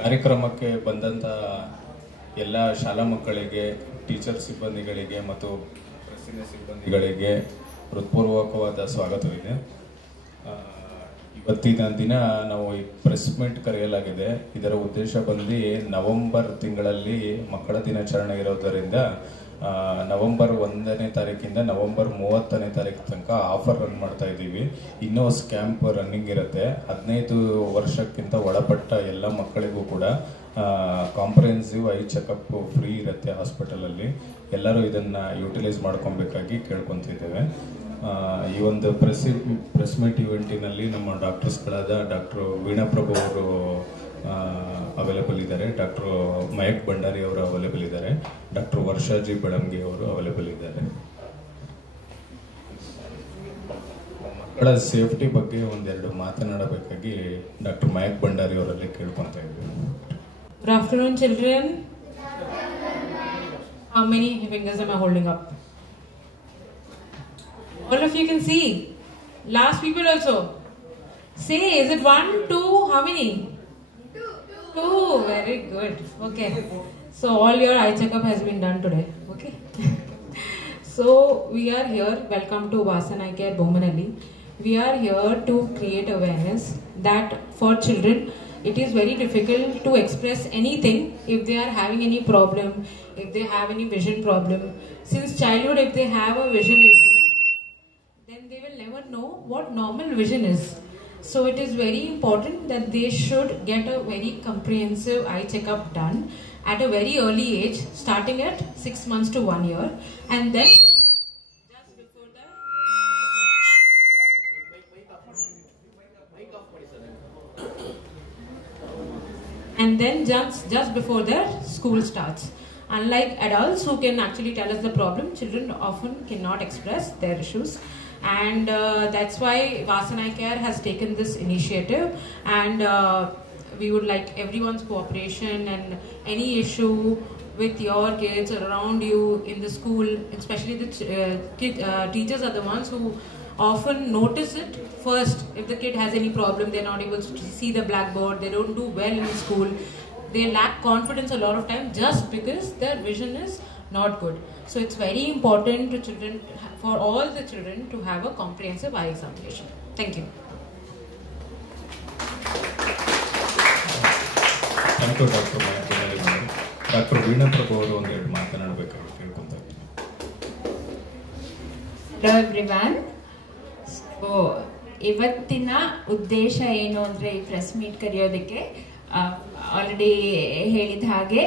ಕಾರ್ಯಕ್ರಮಕ್ಕೆ ಬಂದಂಥ ಎಲ್ಲ ಶಾಲಾ ಮಕ್ಕಳಿಗೆ, ಟೀಚರ್ ಸಿಬ್ಬಂದಿಗಳಿಗೆ ಮತ್ತು ಪ್ರೆಸ್ಸಿನ ಸಿಬ್ಬಂದಿಗಳಿಗೆ ಹೃತ್ಪೂರ್ವಕವಾದ ಸ್ವಾಗತವಿದೆ. ಇವತ್ತಿನ ದಿನ ನಾವು ಈ ಪ್ರೆಸ್ ಮೀಟ್ ಕರೆಯಲಾಗಿದೆ. ಇದರ ಉದ್ದೇಶ ಬಂದು ನವೆಂಬರ್ ತಿಂಗಳಲ್ಲಿ ಮಕ್ಕಳ ದಿನಾಚರಣೆ ಇರೋದರಿಂದ ನವೆಂಬರ್ 1ನೇ ತಾರೀಕಿಂದ ನವೆಂಬರ್ 30ನೇ ತಾರೀಕು ತನಕ ಆಫರ್ ರನ್ ಮಾಡ್ತಾ ಇದ್ದೀವಿ. ಇನ್ನೋಸ್ ಕ್ಯಾಂಪ್ ರನ್ನಿಂಗ್ ಇರುತ್ತೆ. 15 ವರ್ಷಕ್ಕಿಂತ ಒಳಪಟ್ಟ ಎಲ್ಲ ಮಕ್ಕಳಿಗೂ ಕೂಡ ಕಾಂಪ್ರಿಹೆನ್ಸಿವ್ ಐ ಚೆಕಪ್ ಫ್ರೀ ಇರುತ್ತೆ ಹಾಸ್ಪಿಟಲಲ್ಲಿ. ಎಲ್ಲರೂ ಇದನ್ನು ಯೂಟಿಲೈಸ್ ಮಾಡ್ಕೊಬೇಕಾಗಿ ಕೇಳ್ಕೊತಿದ್ದೇವೆ. ಈ ಒಂದು ಪ್ರೆಸ್ ಮೀಟ್ ಇವೆಂಟಿನಲ್ಲಿ ನಮ್ಮ ಡಾಕ್ಟರ್ಸ್ಗಳಾದ ಡಾಕ್ಟರ್ ವೀಣಾ ಪ್ರಭು ಅವರು ಅವೈಲೇಬಲ್ ಇದ್ದಾರೆ, ಡಾಕ್ಟರ್ ಮಯಕ್ ಭಂಡಾರಿ ಅವರು ಅವೈಲೇಬಲ್ ಇದ್ದಾರೆ, ಡಾಕ್ಟರ್ ವರ್ಷಾಜಿ ಬೆಳಂಗಿ ಅವರು ಅವೈಲೇಬಲ್ ಇದ್ದಾರೆ. ಮಕ್ಕಳ ಸೇಫ್ಟಿ ಬಗ್ಗೆ ಒಂದೆರಡು ಮಾತನಾಡಬೇಕಾಗಿ ಡಾಕ್ಟರ್ ಮಯಕ್ ಭಂಡಾರಿ ಅವರಲ್ಲಿ ಕೇಳ್ಕೊತ ಇದ್ದೀವಿ. Good afternoon, children. How many fingers am I holding up? All of you can see. Last people also. Say, is it 1, 2, how many? 2. Very good. Okay. So all your eye checkup has been done today. Okay. So we are here. Welcome to Vasan Eye Care Bomanalli. We are here to create awareness that for children it is very difficult to express anything if they are having any problem, if they have any vision problem. Since childhood, if they have a vision issue, then they will never know what normal vision is. So it is very important that they should get a very comprehensive eye checkup done at a very early age, starting at 6 months to 1 year, and then just before that, just before their school starts. Unlike adults who can actually tell us the problem, children often cannot express their issues. And that's why Vasan Eye Care has taken this initiative, and we would like everyone's cooperation. And any issue with your kids or around you in the school, especially the teachers are the ones who often notice it first. If the kid has any problem, they're not able to see the blackboard, they don't do well in school, they lack confidence a lot of time just because their vision is not good. So it's very important to children, for all the children, to have a comprehensive eye examination. Thank you. Thank you, Dr. Maya. Dr. Veena Prabhu ಅವರು ಒಂದೆರಡು ಮಾತನಾಡಬೇಕಾಗಿ ಕೇಳ್ಕೊಂತ ಇದ್ದೀನಿ. Hello everyone. So ಇವತ್ತಿನ ಉದ್ದೇಶ ಏನು ಅಂದರೆ ಈ press meet ಕರೆಯೋದಕ್ಕೆ already ಹೇಳಿದ ಹಾಗೆ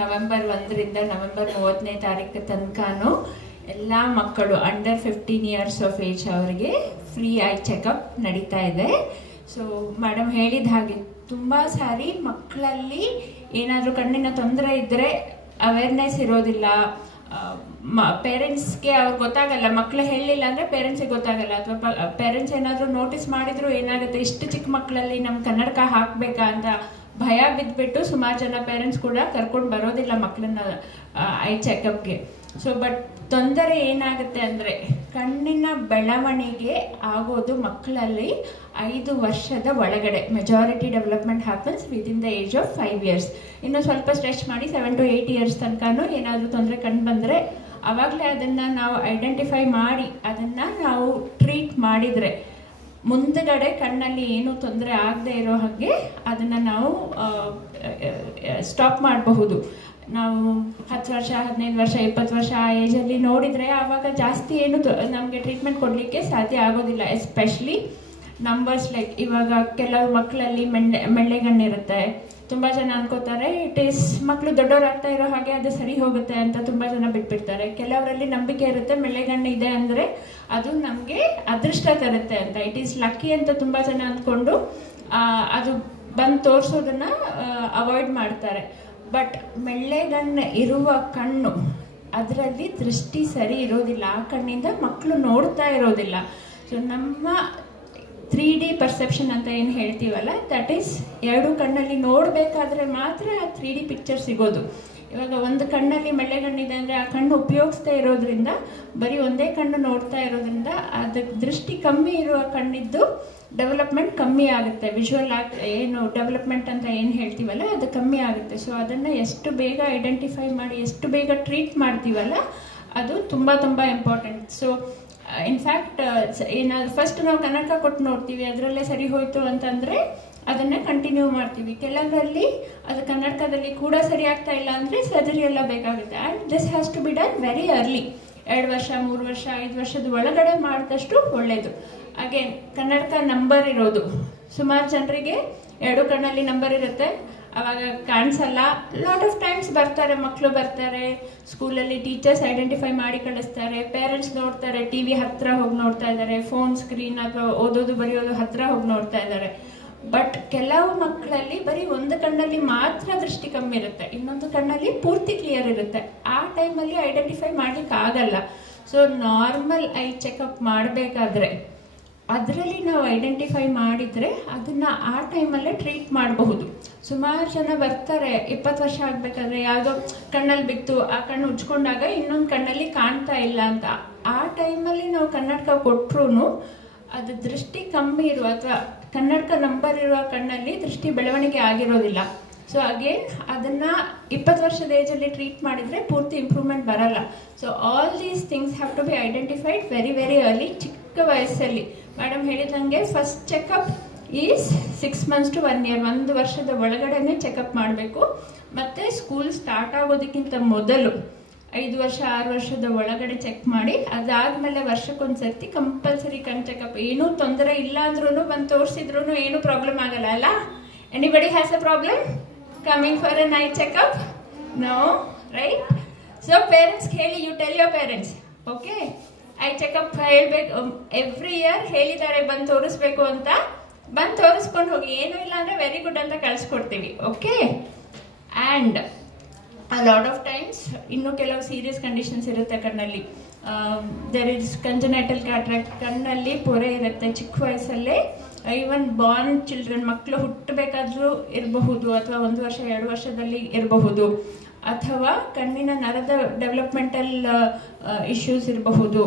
ನವೆಂಬರ್ 1ರಿಂದ ನವೆಂಬರ್ 30ನೇ ತಾರೀಕು ತನಕನೂ ಎಲ್ಲ ಮಕ್ಕಳು ಅಂಡರ್ 15 ಇಯರ್ಸ್ ಆಫ್ ಏಜ್ ಅವರಿಗೆ ಫ್ರೀ ಐ ಚೆಕಪ್ ನಡೀತಾ ಇದೆ. ಸೊ ಮೇಡಮ್ ಹೇಳಿದ ಹಾಗೆ ತುಂಬ ಸಾರಿ ಮಕ್ಕಳಲ್ಲಿ ಏನಾದರೂ ಕಣ್ಣಿನ ತೊಂದರೆ ಇದ್ದರೆ ಅವೇರ್ನೆಸ್ ಇರೋದಿಲ್ಲ, ಪೇರೆಂಟ್ಸ್ಗೆ ಅವ್ರಿಗೆ ಗೊತ್ತಾಗಲ್ಲ, ಮಕ್ಕಳು ಹೇಳಲಿಲ್ಲ ಅಂದರೆ ಪೇರೆಂಟ್ಸಿಗೆ ಗೊತ್ತಾಗಲ್ಲ, ಅಥವಾ ಪೇರೆಂಟ್ಸ್ ಏನಾದರೂ ನೋಟಿಸ್ ಮಾಡಿದ್ರು ಏನಾಗುತ್ತೆ, ಇಷ್ಟು ಚಿಕ್ಕ ಮಕ್ಕಳಲ್ಲಿ ನಮ್ಮ ಕನ್ನಡಕ ಹಾಕಬೇಕಾ ಅಂತ ಭಯ ಬಿದ್ದುಬಿಟ್ಟು ಸುಮಾರು ಜನ ಪೇರೆಂಟ್ಸ್ ಕೂಡ ಕರ್ಕೊಂಡು ಬರೋದಿಲ್ಲ ಮಕ್ಕಳನ್ನ ಐ ಚೆಕಪ್ಗೆ. ಸೊ ಬಟ್ ತೊಂದರೆ ಏನಾಗುತ್ತೆ ಅಂದರೆ ಕಣ್ಣಿನ ಬೆಳವಣಿಗೆ ಆಗೋದು ಮಕ್ಕಳಲ್ಲಿ 5 ವರ್ಷದ ಒಳಗಡೆ. Majority development happens within the age of 5 years. ಇನ್ನು ಸ್ವಲ್ಪ ಸ್ಟ್ರೆಚ್ ಮಾಡಿ 7 to 8 years ತನಕನೂ ಏನಾದರೂ ತೊಂದರೆ ಕಂಡು ಬಂದರೆ ಆವಾಗಲೇ ಅದನ್ನು ನಾವು ಐಡೆಂಟಿಫೈ ಮಾಡಿ ಅದನ್ನು ನಾವು ಟ್ರೀಟ್ ಮಾಡಿದರೆ ಮುಂದಗಡೆ ಕಣ್ಣಲ್ಲಿ ಏನೂ ತೊಂದರೆ ಆಗದೆ ಇರೋ ಹಾಗೆ ಅದನ್ನು ನಾವು ಸ್ಟಾಪ್ ಮಾಡಬಹುದು. ನಾವು 10 ವರ್ಷ 15 ವರ್ಷ 20 ವರ್ಷ ಆ ಏಜಲ್ಲಿ ನೋಡಿದರೆ ಆವಾಗ ಜಾಸ್ತಿ ಏನು ನಮಗೆ ಟ್ರೀಟ್ಮೆಂಟ್ ಕೊಡಲಿಕ್ಕೆ ಸಾಧ್ಯ ಆಗೋದಿಲ್ಲ. ಎಸ್ಪೆಷಲಿ ನಂಬರ್ಸ್ ಲೈಕ್ ಇವಾಗ ಕೆಲವು ಮಕ್ಕಳಲ್ಲಿ ಮೆಳ್ಳೆಗಣ್ಣಿರುತ್ತೆ. ತುಂಬ ಜನ ಅನ್ಕೋತಾರೆ ಇಟ್ ಈಸ್ ಮಕ್ಕಳು ದೊಡ್ಡವರಾಗ್ತಾ ಇರೋ ಹಾಗೆ ಅದು ಸರಿ ಹೋಗುತ್ತೆ ಅಂತ ತುಂಬ ಜನ ಬಿಟ್ಬಿಡ್ತಾರೆ. ಕೆಲವರಲ್ಲಿ ನಂಬಿಕೆ ಇರುತ್ತೆ ಮೆಳ್ಳೆಗಣ್ಣು ಇದೆ ಅಂದರೆ ಅದು ನಮಗೆ ಅದೃಷ್ಟ ತರುತ್ತೆ ಅಂತ, ಇಟ್ ಈಸ್ ಲಕ್ಕಿ ಅಂತ ತುಂಬ ಜನ ಅಂದ್ಕೊಂಡು ಅದು ಬಂದು ತೋರಿಸೋದನ್ನು ಅವಾಯ್ಡ್ ಮಾಡ್ತಾರೆ. ಬಟ್ ಮೆಳ್ಳೆಗಣ್ಣು ಇರುವ ಕಣ್ಣು ಅದರಲ್ಲಿ ದೃಷ್ಟಿ ಸರಿ ಇರೋದಿಲ್ಲ, ಆ ಕಣ್ಣಿಂದ ಮಕ್ಕಳು ನೋಡ್ತಾ ಇರೋದಿಲ್ಲ. ಸೊ ನಮ್ಮ 3D ಪರ್ಸೆಪ್ಷನ್ ಅಂತ ಏನು ಹೇಳ್ತೀವಲ್ಲ, ದಟ್ ಈಸ್ ಎರಡು ಕಣ್ಣಲ್ಲಿ ನೋಡಬೇಕಾದ್ರೆ ಮಾತ್ರ ಆ 3D ಪಿಕ್ಚರ್ ಸಿಗೋದು. ಇವಾಗ ಒಂದು ಕಣ್ಣಲ್ಲಿ ಮೆಳ್ಳೆಗಣ್ಣಿದೆ ಅಂದರೆ ಆ ಕಣ್ಣು ಉಪಯೋಗಿಸ್ತಾ ಇರೋದ್ರಿಂದ, ಬರೀ ಒಂದೇ ಕಣ್ಣು ನೋಡ್ತಾ ಇರೋದ್ರಿಂದ ಅದಕ್ಕೆ ದೃಷ್ಟಿ ಕಮ್ಮಿ ಇರುವ ಕಣ್ಣಿದ್ದು ಡೆವಲಪ್ಮೆಂಟ್ ಕಮ್ಮಿ ಆಗುತ್ತೆ. ವಿಜುವಲ್ ಏನು ಡೆವಲಪ್ಮೆಂಟ್ ಅಂತ ಏನು ಹೇಳ್ತೀವಲ್ಲ ಅದು ಕಮ್ಮಿ ಆಗುತ್ತೆ. ಸೊ ಅದನ್ನು ಎಷ್ಟು ಬೇಗ ಐಡೆಂಟಿಫೈ ಮಾಡಿ ಎಷ್ಟು ಬೇಗ ಟ್ರೀಟ್ ಮಾಡ್ತೀವಲ್ಲ ಅದು ತುಂಬ ತುಂಬ ಇಂಪಾರ್ಟೆಂಟ್. ಸೊ ಇನ್ಫ್ಯಾಕ್ಟ್ ಏನಾದ್ರು ಫಸ್ಟ್ ನಾವು ಕನ್ನಡಕ ಕೊಟ್ಟು ನೋಡ್ತೀವಿ, ಅದರಲ್ಲೇ ಸರಿ ಹೋಯಿತು ಅಂತಂದರೆ ಅದನ್ನೇ ಕಂಟಿನ್ಯೂ ಮಾಡ್ತೀವಿ. ಕೆಲವರಲ್ಲಿ ಅದು ಕನ್ನಡಕದಲ್ಲಿ ಕೂಡ ಸರಿ ಆಗ್ತಾ ಇಲ್ಲ ಅಂದರೆ ಸರ್ಜರಿ ಎಲ್ಲ ಬೇಕಾಗುತ್ತೆ. And this has to be done very early. 2 ವರ್ಷ 3 ವರ್ಷ 5 ವರ್ಷದ ಒಳಗಡೆ ಮಾಡಿದಷ್ಟು ಒಳ್ಳೆಯದು. ಅಗೇನ್ ಕನ್ನಡಕ ನಂಬರ್ ಇರೋದು, ಸುಮಾರು ಜನರಿಗೆ 2 ಕಣ್ಣಲ್ಲಿ ನಂಬರ್ ಇರುತ್ತೆ, ಅವಾಗ ಕಾಣಿಸಲ್ಲ. ಲಾಟ್ ಆಫ್ ಟೈಮ್ಸ್ ಬರ್ತಾರೆ, ಮಕ್ಕಳು ಬರ್ತಾರೆ, ಸ್ಕೂಲಲ್ಲಿ ಟೀಚರ್ಸ್ ಐಡೆಂಟಿಫೈ ಮಾಡಿ ಕಳಿಸ್ತಾರೆ, ಪೇರೆಂಟ್ಸ್ ನೋಡ್ತಾರೆ, TV ಹತ್ರ ಹೋಗಿ ನೋಡ್ತಾ ಇದ್ದಾರೆ, ಫೋನ್ ಸ್ಕ್ರೀನ್ ಅಥವಾ ಓದೋದು ಬರೆಯೋದು ಹತ್ರ ಹೋಗಿ ನೋಡ್ತಾ ಇದ್ದಾರೆ. ಬಟ್ ಕೆಲವು ಮಕ್ಕಳಲ್ಲಿ ಬರೀ ಒಂದು ಕಣ್ಣಲ್ಲಿ ಮಾತ್ರ ದೃಷ್ಟಿ ಕಮ್ಮಿ ಇರುತ್ತೆ, ಇನ್ನೊಂದು ಕಣ್ಣಲ್ಲಿ ಪೂರ್ತಿ ಕ್ಲಿಯರ್ ಇರುತ್ತೆ. ಆ ಟೈಮಲ್ಲಿ ಐಡೆಂಟಿಫೈ ಮಾಡ್ಲಿಕ್ಕೆ ಆಗಲ್ಲ. ಸೊ ನಾರ್ಮಲ್ ಐ ಚೆಕಪ್ ಮಾಡಬೇಕಾದ್ರೆ ಅದರಲ್ಲಿ ನಾವು ಐಡೆಂಟಿಫೈ ಮಾಡಿದರೆ ಅದನ್ನು ಆ ಟೈಮಲ್ಲೇ ಟ್ರೀಟ್ ಮಾಡಬಹುದು. ಸುಮಾರು ಜನ ಬರ್ತಾರೆ 20 ವರ್ಷ ಆಗಬೇಕಾದ್ರೆ ಯಾವುದೋ ಕಣ್ಣಲ್ಲಿ ಬಿತ್ತು, ಆ ಕಣ್ಣು ಉಜ್ಕೊಂಡಾಗ ಇನ್ನೊಂದು ಕಣ್ಣಲ್ಲಿ ಕಾಣ್ತಾ ಇಲ್ಲ ಅಂತ. ಆ ಟೈಮಲ್ಲಿ ನಾವು ಕನ್ನಡಕ ಕೊಟ್ಟರು ಅದು ದೃಷ್ಟಿ ಕಮ್ಮಿ ಇರುವ ಅಥವಾ ಕನ್ನಡಕ ನಂಬರ್ ಇರುವ ಕಣ್ಣಲ್ಲಿ ದೃಷ್ಟಿ ಬೆಳವಣಿಗೆ ಆಗಿರೋದಿಲ್ಲ. ಸೊ ಅಗೇನ್ ಅದನ್ನು 20 ವರ್ಷದ ಏಜಲ್ಲಿ ಟ್ರೀಟ್ ಮಾಡಿದರೆ ಪೂರ್ತಿ ಇಂಪ್ರೂವ್ಮೆಂಟ್ ಬರಲ್ಲ. So all these things have to be identified very very early, ಚಿಕ್ಕ ವಯಸ್ಸಲ್ಲಿ. ಮೇಡಮ್ ಹೇಳಿದಂಗೆ first checkup is 6 months to 1 year, 1 ವರ್ಷದ ಒಳಗಡೆನೆ ಚೆಕಪ್ ಮಾಡಬೇಕು. ಮತ್ತು ಸ್ಕೂಲ್ ಸ್ಟಾರ್ಟ್ ಆಗೋದಕ್ಕಿಂತ ಮೊದಲು 5 ವರ್ಷ 6 ವರ್ಷದ ಒಳಗಡೆ ಚೆಕ್ ಮಾಡಿ, ಅದಾದಮೇಲೆ ವರ್ಷಕ್ಕೊಂದ್ಸರ್ತಿ ಕಂಪಲ್ಸರಿ ಕಣ್ ಚೆಕಪ್. ಏನೂ ತೊಂದರೆ ಇಲ್ಲ ಅಂದ್ರೂ ಬಂದು ತೋರಿಸಿದ್ರು ಏನೂ ಪ್ರಾಬ್ಲಮ್ ಆಗಲ್ಲ ಅಲ್ಲ. Anybody has a problem coming for an eye checkup? No, right? So parents ಹೇಳಿ, you tell your parents, okay eye checkup ಹೇಳ್ಬೇಕು, ಎವ್ರಿ ಇಯರ್ ಹೇಳಿದ್ದಾರೆ ಬಂದು ತೋರಿಸ್ಬೇಕು ಅಂತ, ಬಂದು ತೋರಿಸ್ಕೊಂಡು ಹೋಗಿ. ಏನೂ ಇಲ್ಲ ಅಂದರೆ ವೆರಿ ಗುಡ್ ಅಂತ ಕಳಿಸ್ಕೊಡ್ತೀವಿ, okay? And lot of times ಇನ್ನೂ ಕೆಲವು ಸೀರಿಯಸ್ ಕಂಡೀಷನ್ಸ್ ಇರುತ್ತೆ ಕಣ್ಣಲ್ಲಿ. ದೇರ್ ಇಸ್ ಕಂಜನೈಟಲ್ ಕ್ಯಾಟ್ರಾಕ್ಟ್, ಕಣ್ಣಲ್ಲಿ ಪೊರೆ ಇರುತ್ತೆ ಚಿಕ್ಕ ವಯಸ್ಸಲ್ಲೇ. ಈವನ್ ಬಾರ್ನ್ ಚಿಲ್ಡ್ರನ್, ಮಕ್ಕಳು ಹುಟ್ಟಬೇಕಾದ್ರೂ ಇರಬಹುದು, ಅಥವಾ 1 ವರ್ಷ 2 ವರ್ಷದಲ್ಲಿ ಇರಬಹುದು, ಅಥವಾ ಕಣ್ಣಿನ ನರದ ಡೆವಲಪ್ಮೆಂಟಲ್ ಇಶ್ಯೂಸ್ ಇರಬಹುದು,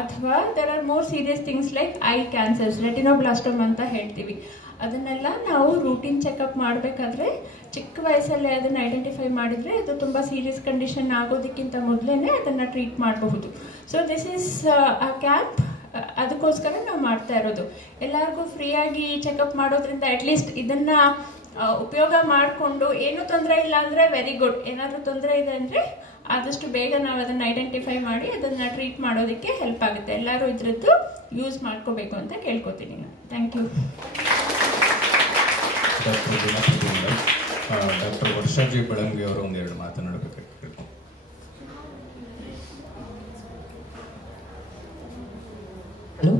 ಅಥವಾ there are more serious things like eye cancers, retinoblastoma ಅಂತ ಹೇಳ್ತೀವಿ. ಅದನ್ನೆಲ್ಲ ನಾವು ರೂಟೀನ್ ಚೆಕಪ್ ಮಾಡಬೇಕಾದ್ರೆ ಚಿಕ್ಕ ವಯಸ್ಸಲ್ಲೇ ಅದನ್ನು ಐಡೆಂಟಿಫೈ ಮಾಡಿದರೆ ಅದು ತುಂಬ ಸೀರಿಯಸ್ ಕಂಡೀಷನ್ ಆಗೋದಕ್ಕಿಂತ ಮೊದಲೇ ಅದನ್ನು ಟ್ರೀಟ್ ಮಾಡಬಹುದು. So this is a camp, ಅದಕ್ಕೋಸ್ಕರ ನಾವು ಮಾಡ್ತಾ ಇರೋದು. ಎಲ್ಲರಿಗೂ ಫ್ರೀಯಾಗಿ ಚೆಕಪ್ ಮಾಡೋದ್ರಿಂದ ಅಟ್ಲೀಸ್ಟ್ ಇದನ್ನು ಉಪಯೋಗ ಮಾಡಿಕೊಂಡು ಏನೂ ತೊಂದರೆ ಇಲ್ಲ ಅಂದರೆ ವೆರಿ ಗುಡ್. ಏನಾದರೂ ತೊಂದರೆ ಇದೆ ಅಂದರೆ ಆದಷ್ಟು ಬೇಗ ನಾವು ಅದನ್ನು ಐಡೆಂಟಿಫೈ ಮಾಡಿ ಅದನ್ನು ಟ್ರೀಟ್ ಮಾಡೋದಕ್ಕೆ ಹೆಲ್ಪ್ ಆಗುತ್ತೆ. ಎಲ್ಲರೂ ಇದರದ್ದು ಯೂಸ್ ಮಾಡ್ಕೋಬೇಕು ಅಂತ ಕೇಳ್ಕೊತೀನಿ ನಾನು. Thank you. Doctor Varshaji Belangi ಅವರು ಒಂದೆರಡು ಮಾತನಾಡಬೇಕು. Hello.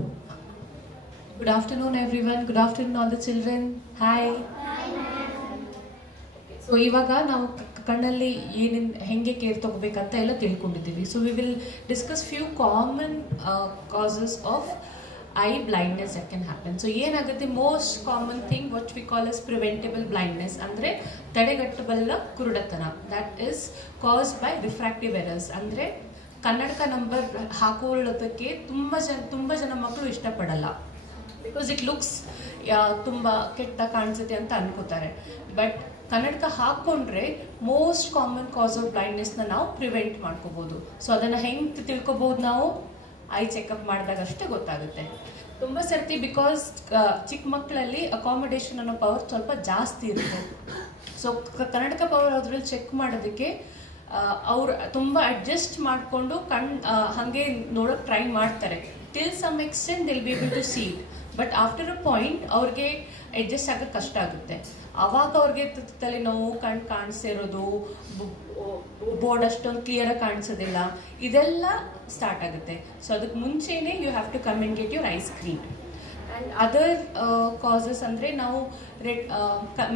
Good afternoon, everyone. Good afternoon, all the children. Hi. So ಇವಾಗ ನಾವು ಕಣ್ಣಲ್ಲಿ ಹೆಂಗೆ ಕೇರ್ ತಗೋಬೇಕಂತ ಎಲ್ಲ ತಿಳ್ಕೊಂಡಿದ್ದೀವಿ. So we will discuss few common causes of eye blindness that can happen. So ಏನಾಗುತ್ತೆ, most common thing what we call as preventable blindness, ಅಂದರೆ ತಡೆಗಟ್ಟಬಲ್ಲ ಕುರುಡತನ. That is caused by refractive errors. ಅಂದರೆ ಕನ್ನಡಕ ನಂಬರ್ ಹಾಕೊಳ್ಳೋದಕ್ಕೆ ತುಂಬ ಜನ ಮಕ್ಕಳು ಇಷ್ಟಪಡಲ್ಲ, ಬಿಕಾಸ್ ಇಟ್ ಲುಕ್ಸ್ ತುಂಬ ಕೆಟ್ಟ ಕಾಣಿಸುತ್ತೆ ಅಂತ ಅನ್ಕೋತಾರೆ. ಬಟ್ ಕನ್ನಡಕ ಹಾಕ್ಕೊಂಡ್ರೆ ಮೋಸ್ಟ್ ಕಾಮನ್ ಕಾಸ್ ಆಫ್ ಬ್ಲೈಂಡ್ನೆಸ್ನ ನಾವು ಪ್ರಿವೆಂಟ್ ಮಾಡ್ಕೋಬೋದು. ಸೊ ಅದನ್ನು ಹೆಂಗೆ ತಿಳ್ಕೊಬೋದು, ನಾವು ಐ ಚೆಕಪ್ ಮಾಡಿದಾಗ ಅಷ್ಟೇ ಗೊತ್ತಾಗುತ್ತೆ. ತುಂಬ ಸರ್ತಿ ಬಿಕಾಸ್ ಚಿಕ್ಕ ಮಕ್ಕಳಲ್ಲಿ ಅಕಾಮಿಡೇಷನ್ ಅನ್ನೋ ಪವರ್ ಸ್ವಲ್ಪ ಜಾಸ್ತಿ ಇರುತ್ತೆ. ಸೊ ಕನ್ನಡಕ ಪವರ್ ಅದ್ರಲ್ಲಿ ಚೆಕ್ ಮಾಡೋದಕ್ಕೆ ಅವ್ರು ತುಂಬ ಅಡ್ಜಸ್ಟ್ ಮಾಡಿಕೊಂಡು ಹಾಗೆ ನೋಡೋಕೆ ಟ್ರೈ ಮಾಡ್ತಾರೆ. Till some extent they'll be able to see it. But after a point ಅವ್ರಿಗೆ ಅಡ್ಜಸ್ಟ್ ಆಗೋಕ್ಕೆ ಕಷ್ಟ ಆಗುತ್ತೆ. ಆವಾಗ ಅವ್ರಿಗೆ ತಲೆನೋವು, ಕಣ್ಣು ಕಾಣಿಸಿರೋದು, ಬೋರ್ಡ್ ಅಷ್ಟೊಂದು ಕ್ಲಿಯರಾಗಿ ಕಾಣಿಸೋದಿಲ್ಲ, ಇದೆಲ್ಲ ಸ್ಟಾರ್ಟ್ ಆಗುತ್ತೆ. ಸೊ ಅದಕ್ಕೆ ಮುಂಚೆನೇ you have to come and get your eye screen. And other causes ಅಂದರೆ ನಾವು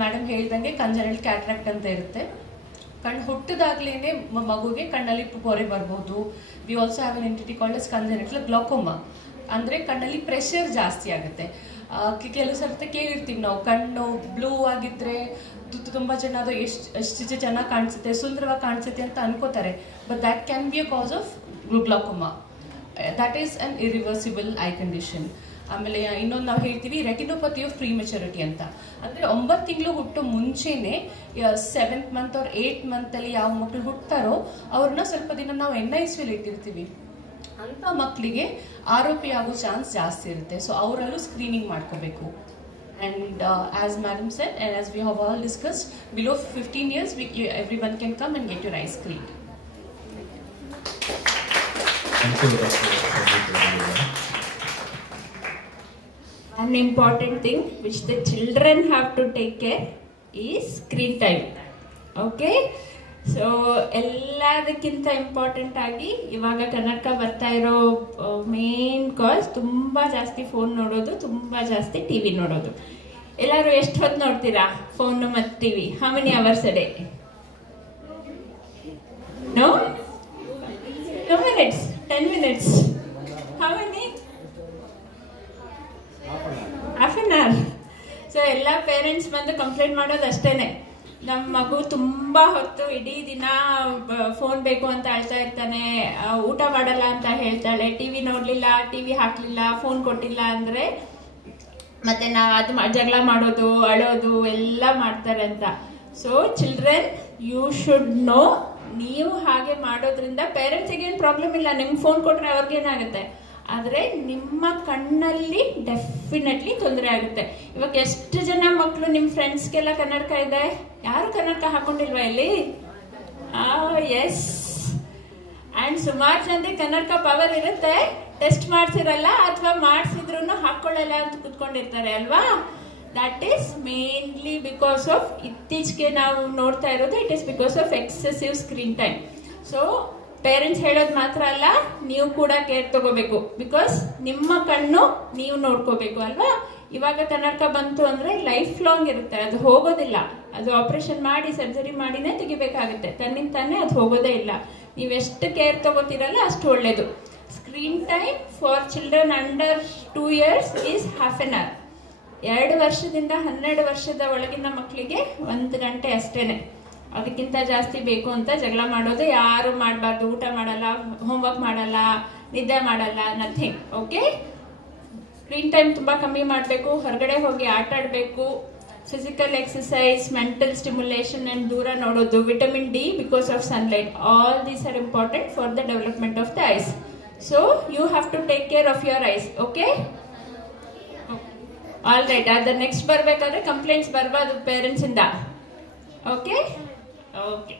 ಮೇಡಮ್ ಹೇಳ್ದಂಗೆ ಕಂಜನೈಟಲ್ ಕ್ಯಾಟ್ರಾಕ್ಟ್ ಅಂತ ಇರುತ್ತೆ. ಕಣ್ಣು ಹುಟ್ಟಿದಾಗ್ಲೇ ಮಗುಗೆ ಕಣ್ಣಲ್ಲಿ ಪೊರೆ ಬರ್ಬೋದು. We also have an entity called as congenital glaucoma. ಅಂದರೆ ಕಣ್ಣಲ್ಲಿ ಪ್ರೆಷರ್ ಜಾಸ್ತಿ ಆಗುತ್ತೆ. ಕೆಲವು ಸರ್ತಿ ಕೇಳಿರ್ತೀವಿ ನಾವು, ಕಣ್ಣು ಬ್ಲೂ ಆಗಿದ್ರೆ ತುಂಬ ಜನ ಅದು ಎಷ್ಟು ಚೆನ್ನಾಗಿ ಕಾಣಿಸುತ್ತೆ, ಸುಂದರವಾಗಿ ಕಾಣಿಸುತ್ತೆ ಅಂತ ಅನ್ಕೋತಾರೆ. But that can be a cause of glaucoma. That is an irreversible eye condition. ಆಮೇಲೆ ಇನ್ನೊಂದು ನಾವು ಹೇಳ್ತೀವಿ ರೆಟಿನೋಪತಿ ಆಫ್ ಪ್ರೀಮೆಚುರಿಟಿ ಅಂತ. ಅಂದರೆ 9 ತಿಂಗಳು ಹುಟ್ಟೋ ಮುಂಚೆನೆ 7th ಮಂತ್ ಆರ್ 8th ಮಂತಲ್ಲಿ ಯಾವ ಮಕ್ಕಳು ಹುಟ್ಟುತ್ತಾರೋ ಅವ್ರನ್ನ ಸ್ವಲ್ಪ ದಿನ ನಾವು NICUಲಿ ಇಟ್ಟಿರ್ತೀವಿ. ಅಂಥ ಮಕ್ಕಳಿಗೆ ಆರೋಪಿ ಆಗೋ ಚಾನ್ಸ್ ಜಾಸ್ತಿ ಇರುತ್ತೆ. ಸೊ ಅವರಲ್ಲೂ ಸ್ಕ್ರೀನಿಂಗ್ ಮಾಡ್ಕೋಬೇಕು. And as Madam said, and as we have all discussed, below 15 years, everyone can come and get your eyes screened. Thank you, Dr. One important thing which the children have to take care is screen time. Okay? So ಎಲ್ಲದಕ್ಕಿಂತ important ಆಗಿ ಇವಾಗ ಕನ್ನಡಕ ಬರ್ತಾ ಇರೋ main cause ತುಂಬ ಜಾಸ್ತಿ phone ನೋಡೋದು, ತುಂಬ ಜಾಸ್ತಿ ಟಿ ವಿ ನೋಡೋದು. ಎಲ್ಲರೂ ಎಷ್ಟು ಹೊತ್ತು ನೋಡ್ತೀರಾ ಫೋನು ಮತ್ತು TV? How many hours a day? No 2 minutes, 10 minutes. How many? Half an hour. So ಎಲ್ಲ ಪೇರೆಂಟ್ಸ್ ಬಂದು ಕಂಪ್ಲೇಂಟ್ ಮಾಡೋದು ಅಷ್ಟೇನೆ, ನಮ್ಮ ಮಗು ತುಂಬ ಹೊತ್ತು ಇಡೀ ದಿನ ಫೋನ್ ಬೇಕು ಅಂತ ಅಳ್ತಾ ಇರ್ತಾನೆ, ಊಟ ಮಾಡಲ್ಲ ಅಂತ ಹೇಳ್ತಾಳೆ, ಟಿ ವಿ ನೋಡಲಿಲ್ಲ, ಟಿ ವಿ ಹಾಕಲಿಲ್ಲ, ಫೋನ್ ಕೊಟ್ಟಿಲ್ಲ ಅಂದರೆ ಮತ್ತೆ ಅದು ಜಗಳ ಮಾಡೋದು, ಅಳೋದು ಎಲ್ಲ ಮಾಡ್ತಾರೆ ಅಂತ. So children, you should know, ನೀವು ಹಾಗೆ ಮಾಡೋದ್ರಿಂದ ಪೇರೆಂಟ್ಸಿಗೆ ಏನು ಪ್ರಾಬ್ಲಮ್ ಇಲ್ಲ, ನಿಮ್ಗೆ ಫೋನ್ ಕೊಟ್ಟರೆ ಅವ್ರಿಗೇನಾಗುತ್ತೆ, ಆದರೆ ನಿಮ್ಮ ಕಣ್ಣಲ್ಲಿ ಡೆಫಿನೆಟ್ಲಿ ತೊಂದರೆ ಆಗುತ್ತೆ. ಇವಾಗ ಎಷ್ಟು ಜನ ಮಕ್ಕಳು ನಿಮ್ಮ ಫ್ರೆಂಡ್ಸ್ಗೆಲ್ಲ ಕನ್ನಡಕ ಇದೆ, ಯಾರು ಕನ್ನಡಕ ಹಾಕೊಂಡಿಲ್ವಾ ಇಲ್ಲಿ? ಎಸ್. ಆ್ಯಂಡ್ ಸುಮಾರು ಜನರಿಗೆ ಕನ್ನಡಕ ಪವರ್ ಇರುತ್ತೆ, ಟೆಸ್ಟ್ ಮಾಡಿಸಿರಲ್ಲ ಅಥವಾ ಮಾಡಿಸಿದ್ರು ಹಾಕೊಳ್ಳಲ್ಲ ಅಂತ ಕುತ್ಕೊಂಡಿರ್ತಾರೆ ಅಲ್ವಾ? That is mainly because of, ಇತ್ತೀಚೆಗೆ ನಾವು ನೋಡ್ತಾ ಇರೋದು, it is because of excessive screen time. So parents ಹೇಳೋದು ಮಾತ್ರ ಅಲ್ಲ, ನೀವು ಕೂಡ ಕೇರ್ ತಗೋಬೇಕು. ಬಿಕಾಸ್ ನಿಮ್ಮ ಕಣ್ಣು ನೀವು ನೋಡ್ಕೋಬೇಕು ಅಲ್ವಾ? ಇವಾಗ ಕನ್ನಡಕ ಬಂತು ಅಂದರೆ ಲೈಫ್ ಲಾಂಗ್ ಇರುತ್ತೆ, ಅದು ಹೋಗೋದಿಲ್ಲ. ಅದು ಆಪರೇಷನ್ ಮಾಡಿ ಸರ್ಜರಿ ಮಾಡಿನೇ ತೆಗಿಬೇಕಾಗುತ್ತೆ, ತನ್ನಿಂದ ತಾನೇ ಅದು ಹೋಗೋದೇ ಇಲ್ಲ. ನೀವೆಷ್ಟು ಕೇರ್ ತಗೋತೀರಲ್ಲ ಅಷ್ಟು ಒಳ್ಳೇದು. Screen time for children under 2 years is half an hour. 2 ವರ್ಷದಿಂದ 12 ವರ್ಷದ ಒಳಗಿನ ಮಕ್ಕಳಿಗೆ 1 ಗಂಟೆ ಅಷ್ಟೇನೆ. ಅದಕ್ಕಿಂತ ಜಾಸ್ತಿ ಬೇಕು ಅಂತ ಜಗಳ ಮಾಡೋದು ಯಾರು ಮಾಡಬಾರ್ದು. ಊಟ ಮಾಡಲ್ಲ, ಹೋಮ್ವರ್ಕ್ ಮಾಡಲ್ಲ, ನಿದ್ದೆ ಮಾಡಲ್ಲ, ನಥಿಂಗ್. ಓಕೆ? ಸ್ಕ್ರೀನ್ ಟೈಮ್ ತುಂಬ ಕಮ್ಮಿ ಮಾಡಬೇಕು. ಹೊರಗಡೆ ಹೋಗಿ ಆಟ ಆಡಬೇಕು. Physical exercise, mental stimulation and ದೂರ ನೋಡೋದು, vitamin D because of sunlight, all these are important for the development of the eyes. So you have to take care of your eyes. Okay? All right. ಅದು next ಬರಬೇಕಾದ್ರೆ complaints ಬರಬಾರ್ದು ಪೇರೆಂಟ್ಸಿಂದ. Okay? Okay.